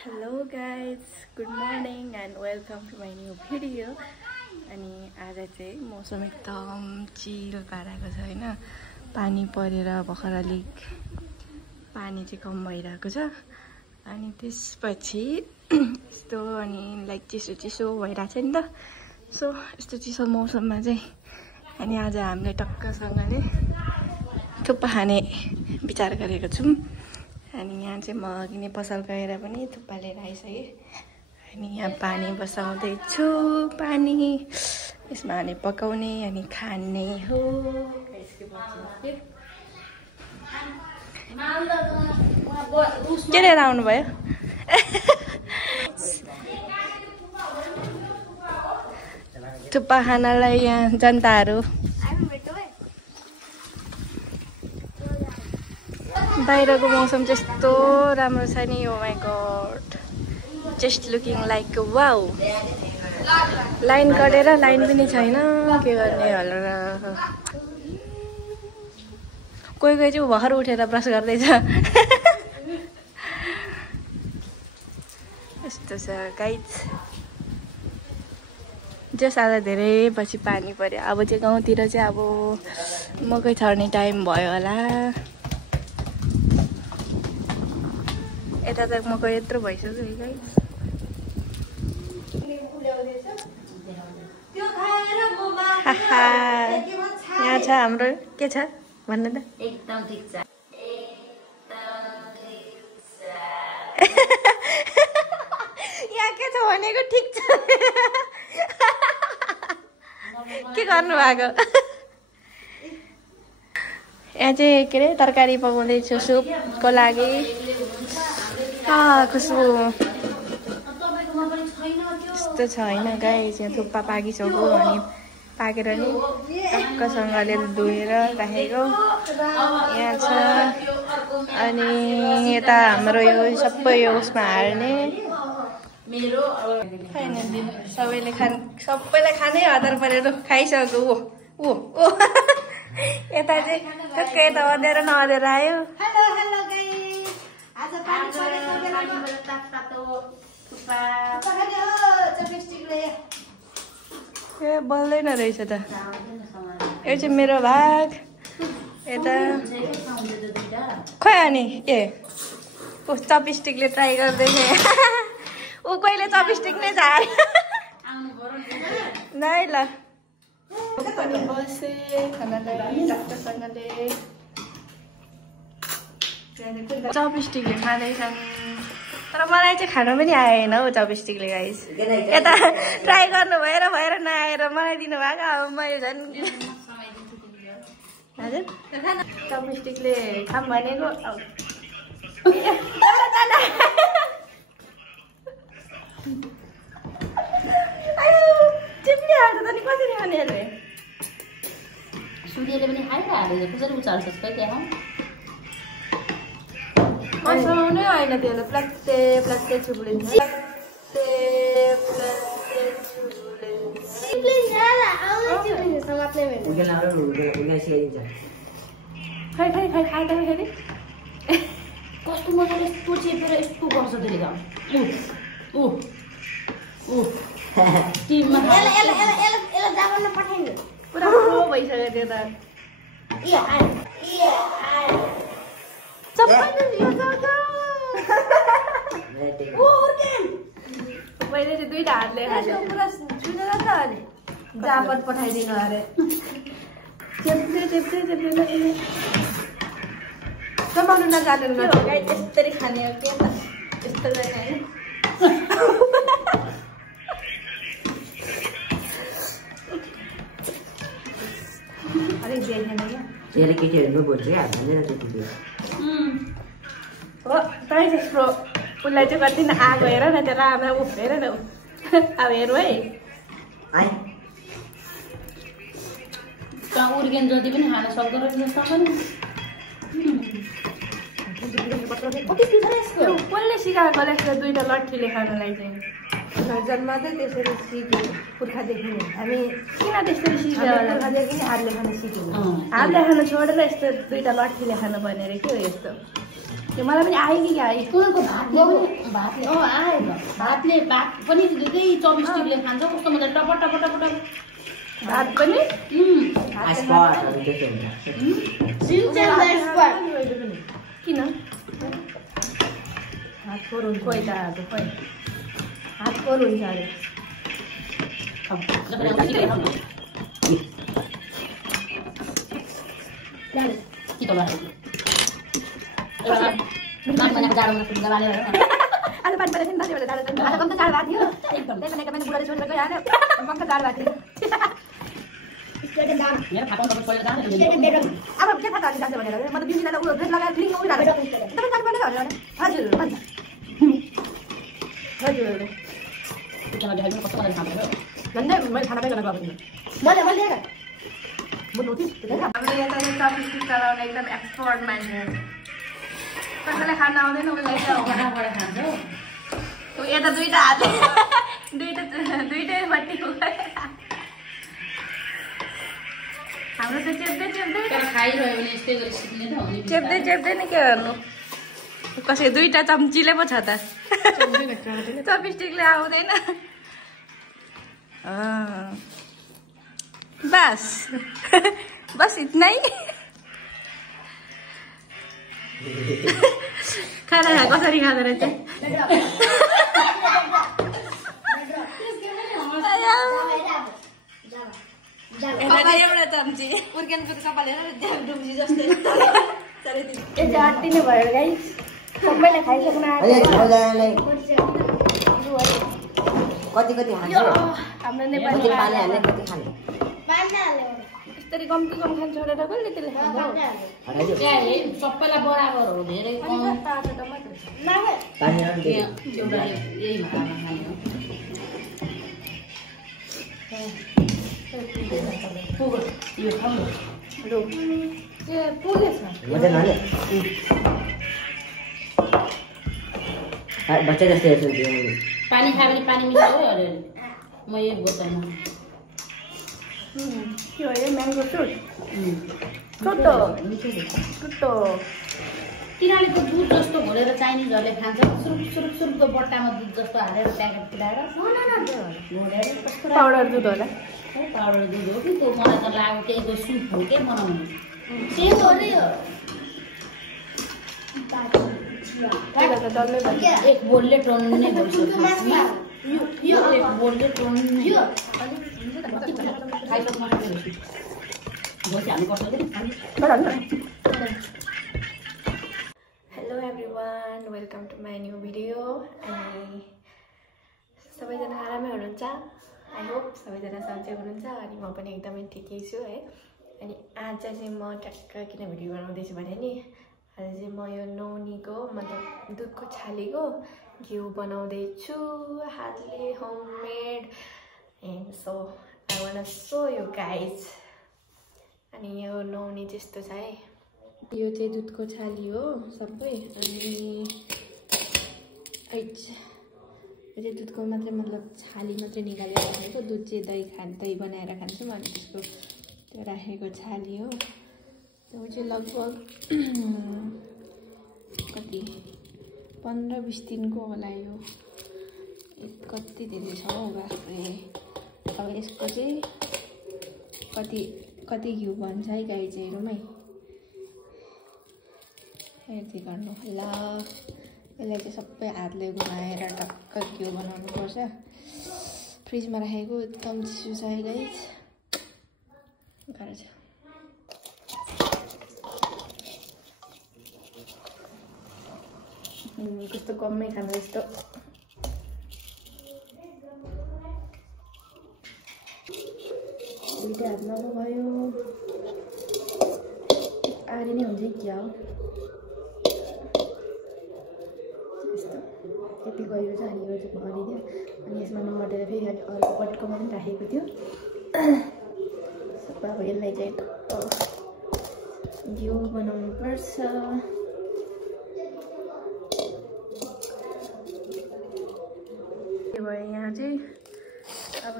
Hello guys, good morning and welcome to my new video. अनि आज चाहिँ मौसम एकदम चिल पारेको छ हैन। पानी परेर भर्खर अलिक पानी चाहिँ कम भइरहेको छ। अनि त्यसपछि यस्तो अनि लाइक चिसो चिसो भइरहेछ नि त। सो यस्तो चिसो मौसममा चाहिँ अनि आज हामीले टक्कसँगले थुक्पा खाने विचार गरेको छौं। अनि यहाँ चाहिँ म किने पसल गएर पनि थुक्पा लिएर आइसकेँ। अनि यहाँ पानी बसाउँदै छु। पानी यसमा हामी पकाउने अनि खाने हो। के लिएर आउनु भयो? थुक्पा खानलाई यहाँ जनताहरू बाहिरको मौसम त्यस्तो राम्रो छ नि। Oh my god, just looking like wow. Line कटेर लाइन पनि छैन, के गर्ने होला। कोही कोही चाहिँ भर्खर उठेर ब्रस गर्दैछ। यस्तो छ गाइज। जस आज धेरै पछि पानी पर्यो। अब चाहिँ गाउँतिर चाहिँ अब मकै छर्ने टाइम भयो होला। यता त मकै यत्रो भइसक्यो है गाइस। यहाँ छ हाम्रो के छ भन्नु त? एकदम ठिक छ। यहाँ के छ भनेको ठिक छ। के गर्नु भएको? यहाँ चाहिँ के अरे तरकारी पकाउँदैछु सुपको लागि। खुसबु यस्तो छ होइन गाइस। यहाँ थुक्पा पाकिसक्यो अनि पाकेर नि टक्कसँगले धोएर राखेको यहाँ छ। अनि यता हाम्रो यो सबै यो उसमा हाल्ने सबैलाई खानै हतार परेर खाइसक्यो। ऊ यता चाहिँ टक्कै यता अँध्यारो नअँध्यारो आयो। ए बल्दैन रहेछ त। यो चाहिँ मेरो भाग। यता खोइ अनि के चपस्टिकले ट्राई गर्दैछ। ऊ कहिले चपस्टिक नै झार नै ल। पनि बसे खानालाई टक्कसँगले चपस्टिकले खाँदैछन्। तर मलाई चाहिँ खानु पनि आएन हौ चपस्टिकले गाइस। यता ट्राई गर्नु भएर नआएर मलाई दिनुभएको। अब मैले झन् हजुर चपस्टिकले खाम भनेको चिप्ली हाल्छ त नि कसरी खाने अरे? सूर्यले पनि खाइरहेको कसरी उचाल्छ त्यहाँ? बसाउनै होइन त्यसले प्लास्टे प्लास्टे चुप्लिन्छ। खै खाँदा फेरि कस्तो मजाले यस्तो चेपेर यस्तो गर्छ त्यसले त। पुरा प्रो भइसक्यो त्यो त। मैले चाहिँ दुईटा हातले खाने पुरा छुटेर त अनि जापत पठाइदिनु अरे। चेप्दै समाउनु नजानु यसरी खाने हो के त? यस्तो गर्ने होइन। अलिक देखेन क्या त्यसले केटीहरू बोल्छ क्या हाल्दैन त्यति हो प्राइस एक्सप्रो। उसलाई चाहिँ कति न आगो हेर न त्यो राम्रो उफ्रेर न। अब हेर्नु है कहाँ उर्गेन जति पनि खान सक्दो रहेछ जस्तो पनि। कसले सिकाएको यस्तो दुईटा लट्ठीले खानलाई चाहिँ? जन्मदै त्यसरी सिक्यो पुर्खादेखि हामी। किन त्यसरी सिक्यो? पुर्खादेखि हातले खान सिक्यौँ। हातले खान छोडेर यस्तो दुईटा लट्ठीले खानु पर्ने अरे के हो यस्तो? त्यो मलाई पनि आयो कि आयो स्कुलको भातले आयो भातले भात पनि दुधै 24 स्टिकले खान्छ कस्तो मजा टप टप टप टप भात पनि स्पटहरू त्यस्तो हुन्छ किन हात फोर हुन्छ खोइ त आज खोइ हात फोर हुन्छ अरे आज पानी परेको थियो नि आज कम त चाड भएको थियो एकदम त्यसले पनि बुढाले छोडेर गइहाल्यो मक्का चाड भएको थियो अब के थाहा जान्छ भनेर म त बिउलाई त उयो ड्रेस लगाएर क्लिङ उडिरहेको छ तपाईँ जानु पर्दैन भनेर हजुर भन्छ हजुर झन्डै मैले खाना पाइकन गएको थिएँ मैले हाम्रो यता चाहिँ चपस्टिक चलाउने एकदम एक्सपर्ट मान्छे कसैलाई खाना आउँदैन उसलाई खान्छ यता दुईटा हातले दुईटैपट्टि हाम्रो त चेप्दै नि के गर्नु कसै दुईटा चम्चीले पो छ त चपस्टिकले आउँदैन बस इतना ही खाना कसरी खाँदो रहेछ एउटा चम्ची उर्केनको कपाल हेर डुम्जी जस्तै अट्टिने भयो गाई सबैले खाइसक्नु कति खान्छ हाम्रो नेपाली कति खाने यसरी कम्ती कम खान्छ एउटा कसले त्यसले खान्छ सबैलाई बराबर हो धेरै बच्चा जस्तै पानी खायो भने पानी मिठो हो अरे म एक बोतलमा के हो यो म्याङ्गो फ्रुट टोटो तिनीहरूले त दुध जस्तो घोलेर चाइनिजहरूले खान्छ सुरुको बट्टामा दुध जस्तो हालेर प्याकेट पुऱ्याएर घोलेर पाउडर दुध होला पाउडर दुध हो कि त्यो मलाई त लाग्यो केहीको सुप हो के बनाउने सेम हो नि एक बोलले टन्ने भइसक्यो एक बोलले टन्ने hello everyone welcome to my new video अनि सबैजना आरामै हुनुहुन्छ आई होप सबैजना सन्चै हुनुहुन्छ अनि म पनि एकदमै ठिकै छु है अनि आज चाहिँ म ट्याक्क किन भिडियो बनाउँदैछु भने नि आज चाहिँ म यो नौनीको मतलब दुधको छालीको घिउ बनाउँदैछु हातले homemade and so I want to show you guys अनि यो नौनी त्यस्तो छ है यो चाहिँ दुधको छाली हो सबै अनि यो चाहिँ दुधको मात्रै मतलब छाली मात्रै निकालेर खाएको दुध चाहिँ दही बनाएर खान्छौँ अनि त्यसको त्यो राखेको छाली हो त्यो चाहिँ लगभग कति 15-20 दिनको होला यो कति धेरै छ हौ बाफ्रे अब यसको चाहिँ कति घिउ बन्छ है गाई चाहिँ हेरौँ है हेर्दै गर्नु ल यसलाई चाहिँ सबै हातले घुमाएर टक्क घिउ बनाउनुपर्छ फ्रिजमा राखेको एकदम चिसो छ है गाइज गाह्रो छ कस्तो कमै खानु यस्तो दुईटै हातमा पो भयो आरी नै हुन्छ क्या हो यस्तो यति गयो चाहिँ अनि यो चाहिँ भरिदियो अनि यसमा नमटेर फेरि अनि अर्को पटकोमा पनि राखेको थियो सबै अब यसलाई चाहिँ घिउ बनाउनु पर्छ भयो यहाँ चाहिँ अब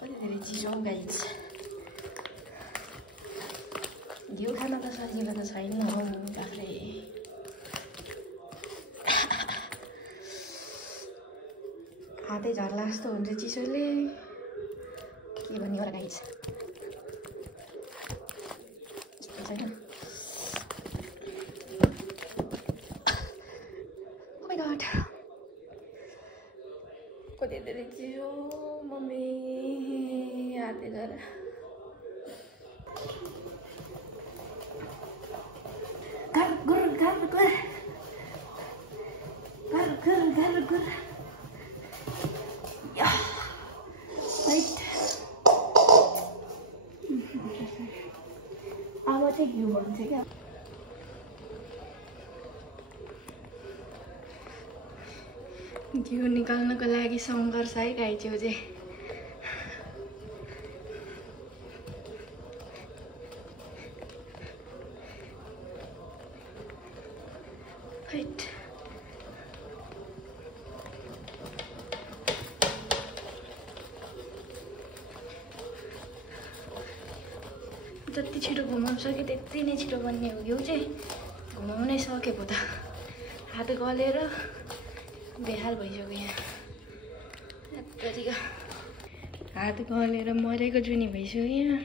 कति धेरै चिसो गाइज खाना त सजिलो त छैन हो बाख्रे। हातै झर्ला जस्तो हुन्छ चिसोले के भन्ने होला गाइस। यस्तो छैन। ओ माय गॉड कति धेरै चिसो मम्मी हातै झर्ला। अब चाहिँ घिउ बन्छ क्या। घिउ निकाल्नको लागि सङ्घर्ष है गाई च्याउ चाहिँ। हैट जति छिटो घुमाउनु सक्यो त्यति नै छिटो बन्ने हो घिउ चाहिँ। घुमाउनै सकेको त हात गलेर बेहाल भइसक्यो यहाँ। हात गलेर मरेको जुनी भइसक्यो यहाँ।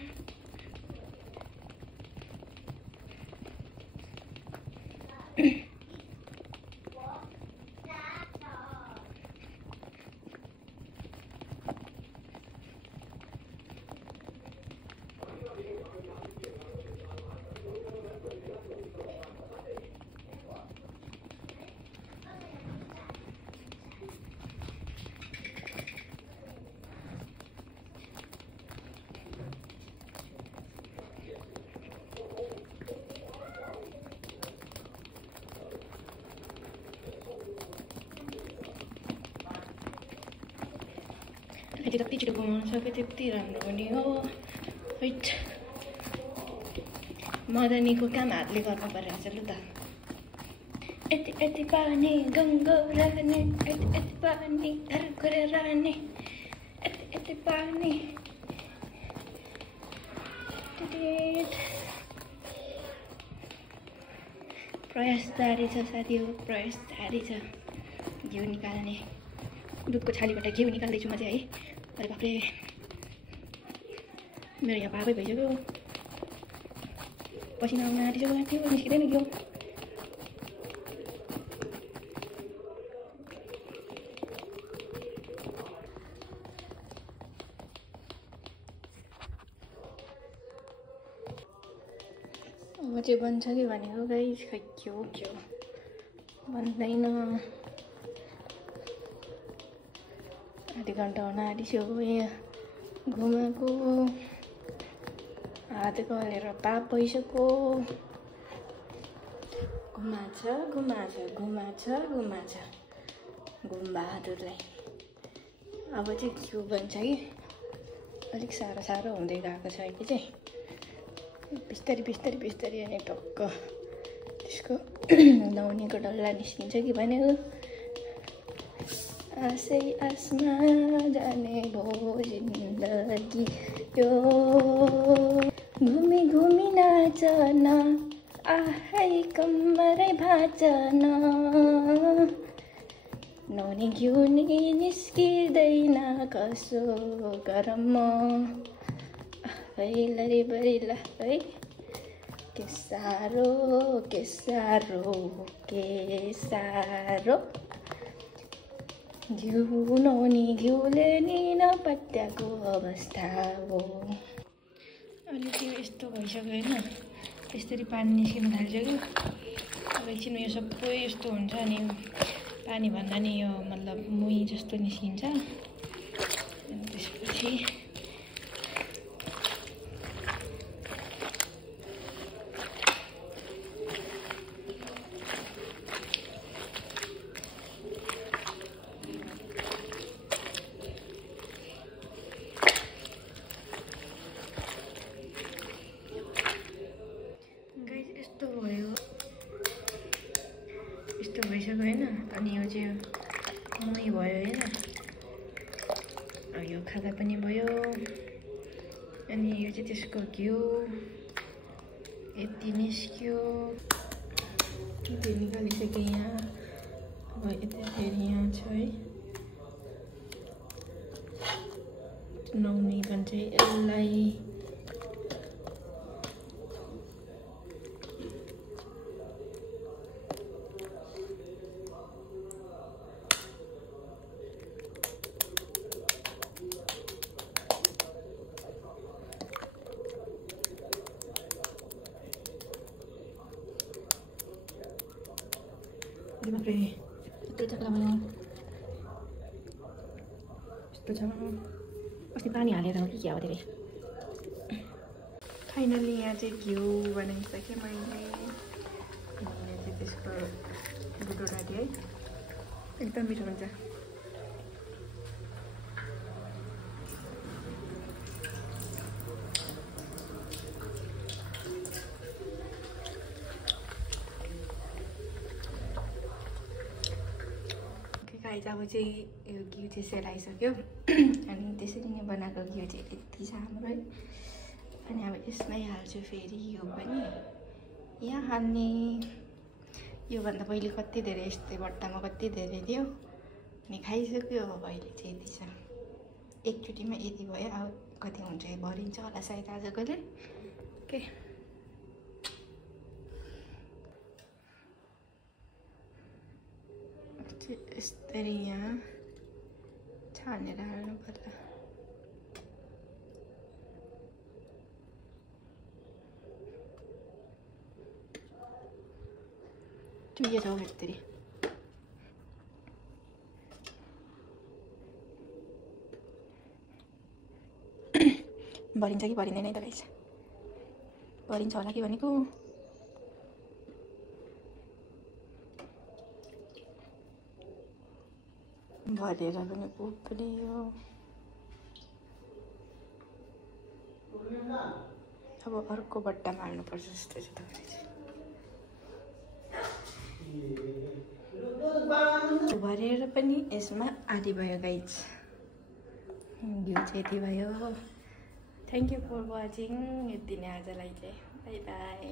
जति छिटो घुमाउनु सक्यो त्यति राम्रो हुने हो। हैट मदनीको काम हातले गर्नु परिरहेको छ। लु त यति यति पानी गङ्गाउने, यति यति पानी घर गरेर रहने, यति यति पानी। प्रयास जारी छ साथी हो, प्रयास जारी छ। घिउ निकाल्ने दुधको छालीबाट घिउ निकाल्दैछु म चाहिँ है। अरे बाफ्रे मेरो यहाँ पापै भइसक्यो। पसिना आउन आँटिसक्यो थियो निस्किँदैन घिउ। अब चाहिँ बन्छ कि भनेको गाइस खै के हो भन्दैन। आधी घन्टा हुन आँटिसक्यो यहाँ घुमाएको। हात गलेर पाप भइसक्यो। घुमाछ घुमबहादुरलाई। अब चाहिँ घिउ बन्छ कि अलिक साह्रो हुँदै गएको छ अहिले चाहिँ। बिस्तारी अनि टक्क त्यसको नौनीको डल्ला निस्किन्छ कि भनेको। आसै आसमा जाने भो जिन्दगी यो घुमी घुमी नाचन आहै कम्मरै भाँचन। नौनी घिउ निस्किँदैन कसो गरम लरी बरिला है। के साह्रो घिउ नौनी घिउले नि नपत्याएको अवस्था हो। अहिले त्यो यस्तो भइसक्यो होइन। यसरी पानी निस्किन थालिसक्यो। अब एकछिन यो सबै यस्तो हुन्छ अनि पानी भन्दा नि यो मतलब मुही जस्तो निस्किन्छ। अनि त्यसपछि यस्तो भइसक्यो होइन। अनि यो चाहिँ मुही भयो होइन। यो खाँदा पनि भयो। अनि यो चाहिँ त्यसको घिउ यति निस्क्यो यति निकालिसकेँ यहाँ। अब यता फेरि यहाँ छ है नुहाउने भन्छ यसलाई। बाप्रे यत्रो चक्ला भयो यस्तो छ। अस्ति पानी हालेर हो कि क्या हो धेरै। फाइनली यहाँ चाहिँ घिउ बनाइसकेँ मैले। यहाँ चाहिँ त्यसको बुटो राखेँ है एकदम मिठो हुन्छ। गाइस अब चाहिँ यो घिउ चाहिँ सेलाइसक्यो अनि त्यसरी नै बनाएको घिउ चाहिँ यति छ हाम्रो है। अनि अब यसमै हाल्छु फेरि यो पनि यहाँ हाल्ने। योभन्दा पहिले कति धेरै यस्तै बट्टामा कति धेरै थियो अनि खाइसक्यो। अब अहिले चाहिँ यति छ एकचोटिमा यति भयो। अब कति हुन्छ भरिन्छ होला सायद आजकोले के। यसरी यहाँ छानेर हाल्नु पर्ला। चुहिएछ हौ फेरि। भरिन्छ कि भरिँदैन त गाइस। भरिन्छ होला कि भनेको। भरेर पनि उब्रियो। अब अर्को बट्टामा हाल्नुपर्छ जस्तो छ तपाईँले चाहिँ। भरेर पनि यसमा आधी भयो गाइस। घिउ चाहिँ यति भयो। Thank you for watching. यति नै आजलाई चाहिँ बाई बाई।